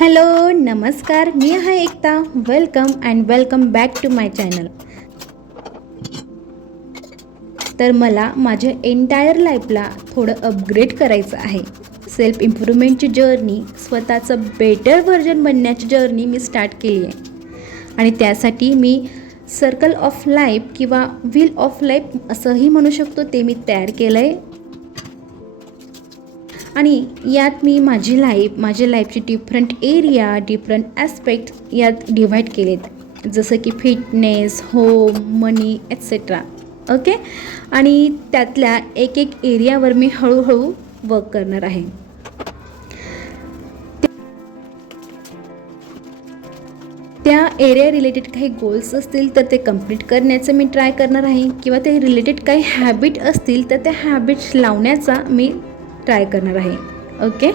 Hello नमस्कार, मी आहे Ekta. Welcome back to my channel. तर मला माझ्या एंटायर लाईफला थोडं अपग्रेड करायचं आहे. सेल्फ इम्प्रूव्हमेंटची जर्नी, स्वतःचं बेटर व्हर्जन बनण्याची जर्नी मी स्टार्ट केली आहे. आणि त्यासाठी मी सर्कल ऑफ लाईफ किंवा व्हील ऑफ लाईफ असंही म्हणू शकतो, ते मी तयार केलं आहे. आणि यात मी माझ्या लाईफची डिफरंट एरिया, डिफरंट ॲस्पेक्ट यात डिव्हाइड केलेत, जसं की फिटनेस, होम, मनी एट्सेट्रा. ओके. आणि त्यातल्या एक एरियावर मी हळूहळू वर्क करणार आहे. त्या एरिया रिलेटेड काही गोल्स असतील तर ते कंप्लीट करण्याचं मी ट्राय करणार आहे, किंवा ते रिलेटेड काही हॅबिट असतील तर त्या हॅबिट्स लावण्याचा मी ट्राय करणार आहे. ओके.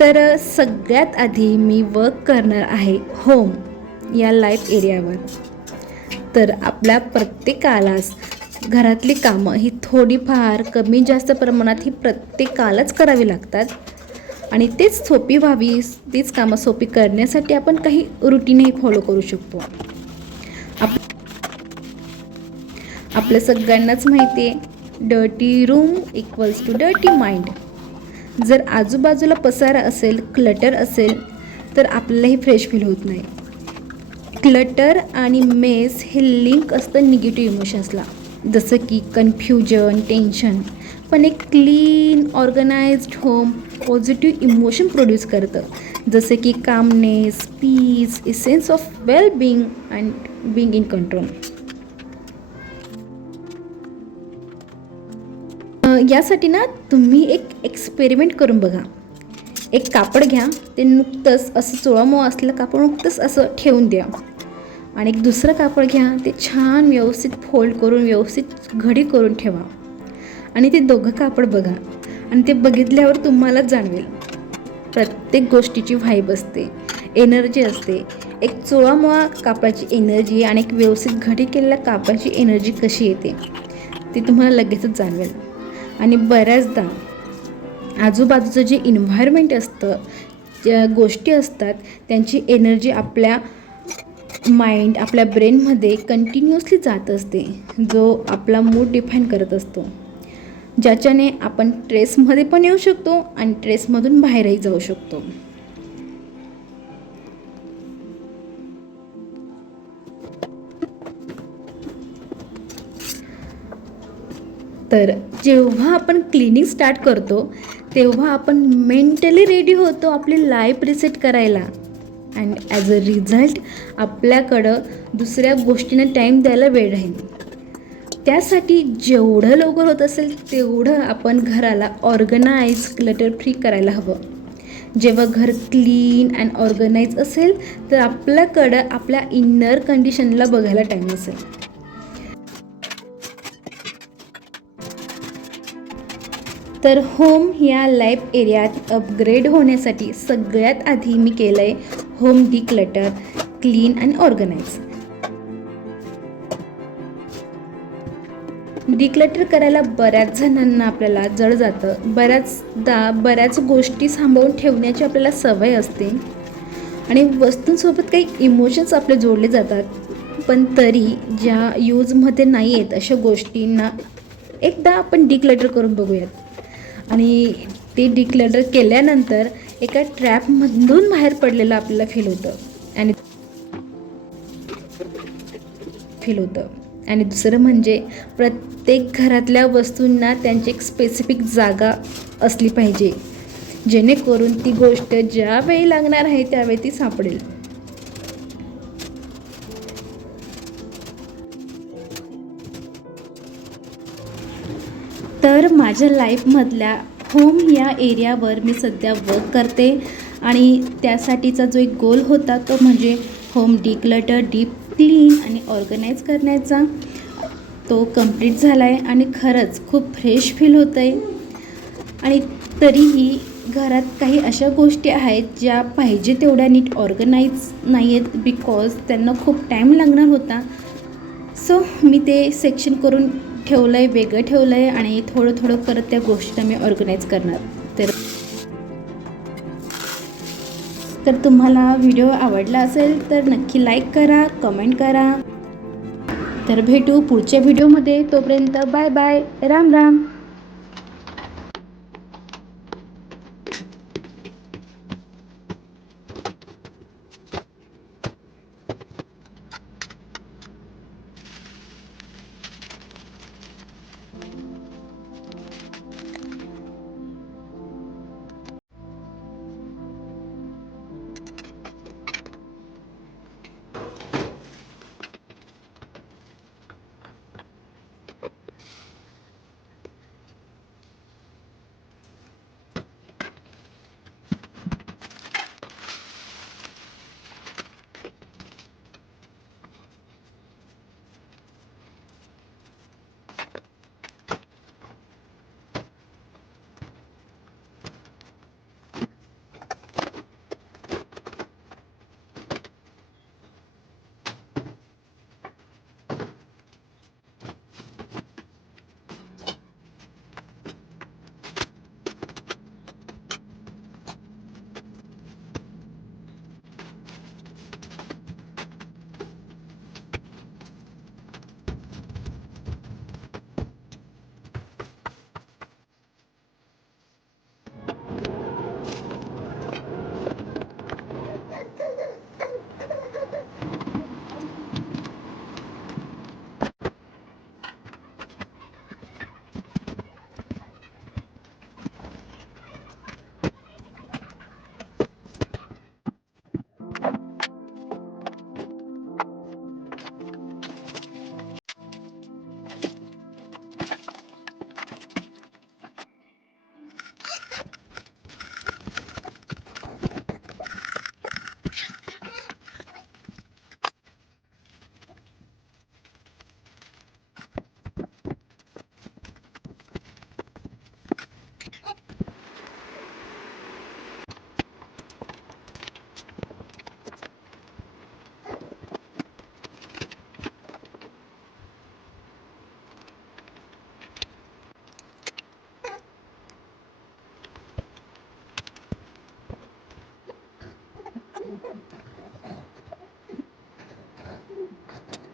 तर सगळ्यात आधी मी वर्क करणार आहे होम या लाईफ एरियावर. तर आपल्या प्रत्येकालाच घरातली कामं ही थोडीफार कमी जास्त प्रमाणात ही प्रत्येकालाच करावी लागतात. आणि तेच सोपी व्हावी, तीच कामं सोपी करण्यासाठी आपण काही रुटीनही फॉलो करू शकतो. आपल्या सगळ्यांनाच माहिती आहे, dirty room equals to dirty mind. जर आजूबाजूला पसारा असेल, क्लटर असेल, तर आपल्यालाही फ्रेश फील होत नाही. क्लटर आणि मेस हे लिंक असतं निगेटिव्ह इमोशन्सला, जसं की कन्फ्युजन, टेन्शन. पण एक clean organized home positive emotion produce करतं, जसे की calmness, peace, a sense of well being and being in control. यासाठी ना तुम्ही एक एक्सपेरिमेंट करून बघा. एक कापड घ्या, ते नुकतंच असं चोळामोळा असलेलं कापड नुकतंच असं ठेवून द्या. आणि एक दुसरं कापड घ्या, ते छान व्यवस्थित फोल्ड करून व्यवस्थित घडी करून ठेवा. आणि ते दोघं कापड बघा, आणि ते बघितल्यावर तुम्हाला जाणवेल प्रत्येक गोष्टीची व्हाईब असते, एनर्जी असते. एक चोळामोळा कापडाची एनर्जी आणि एक व्यवस्थित घडी केलेल्या कापडाची एनर्जी कशी येते ते तुम्हाला लगेचच जाणवेल. आणि बऱ्याचदा आजूबाजूचं जे इन्व्हायरमेंट असतं, ज्या गोष्टी असतात, त्यांची एनर्जी आपल्या माइंड, आपल्या ब्रेनमध्ये कंटिन्युअसली जात असते, जो आपला मूड डिफाईन करत असतो, ज्याच्याने आपण ट्रेसमध्ये पण येऊ शकतो आणि ट्रेसमधून बाहेरही जाऊ शकतो. तर जेव्हा आपण क्लिनिंग स्टार्ट करतो तेव्हा आपण मेंटली रेडी होतो आपली लाईफ रिसेट करायला. अँड ॲज अ रिझल्ट आपल्याकडं दुसऱ्या गोष्टींना टाईम द्यायला वेळ राहील. त्यासाठी जेवढं लवकर होत असेल तेवढं आपण घराला ऑर्गनाईज, क्लटर फ्री करायला हवं. जेव्हा घर क्लीन अँड ऑर्गनाईज असेल तर आपल्याकडं आपल्या इनर कंडिशनला बघायला टाईम असेल. तर होम या लाईफ एरियात अपग्रेड होण्यासाठी सगळ्यात आधी मी केलं आहे home declutter, clean and organise. Declutter करायला बऱ्याच जणांना आपल्याला जड जातं. बऱ्याच गोष्टी सांभाळून ठेवण्याची आपल्याला सवय असते आणि वस्तूंसोबत काही इमोशन्स आपले जोडले जातात. पण तरी ज्या यूजमध्ये नाही आहेत अशा गोष्टींना एकदा आपण डिक्लटर करून बघूयात. आणि ते डिक्लटर केल्यानंतर एका ट्रॅपमधून बाहेर पडलेलं आपल्याला फील होतं. आणि दुसरं म्हणजे प्रत्येक घरातल्या वस्तूंना त्यांची एक स्पेसिफिक जागा असली पाहिजे, जेणेकरून ती गोष्ट ज्यावेळी लागणार आहे त्यावेळी ती सापडेल. तर माझ्या लाईफमधल्या होम या एरियावर मी सध्या वर्क करते. आणि त्यासाठीचा जो एक गोल होता तो म्हणजे होम डिक्लटर, डीप क्लीन आणि ऑर्गनाईज करण्याचा, तो कंप्लीट झाला आहे. आणि खरंच खूप फ्रेश फील होतं आहे. आणि तरीही घरात काही अशा गोष्टी आहेत ज्या पाहिजे तेवढ्या नीट ऑर्गनाईज नाही आहेत, बिकॉज त्यांना खूप टाईम लागणार होता. सो मी ते सेक्शन करून ठेवलं आहे, वेगळं ठेवलं आहे आणि थोडं थोडं करत त्या गोष्टी मी ऑर्गनाईज करणार. तर तुम्हाला व्हिडिओ आवडला असेल तर नक्की लाईक करा, कमेंट करा. तर भेटू पुढच्या व्हिडिओमध्ये. तोपर्यंत बाय बाय, राम राम.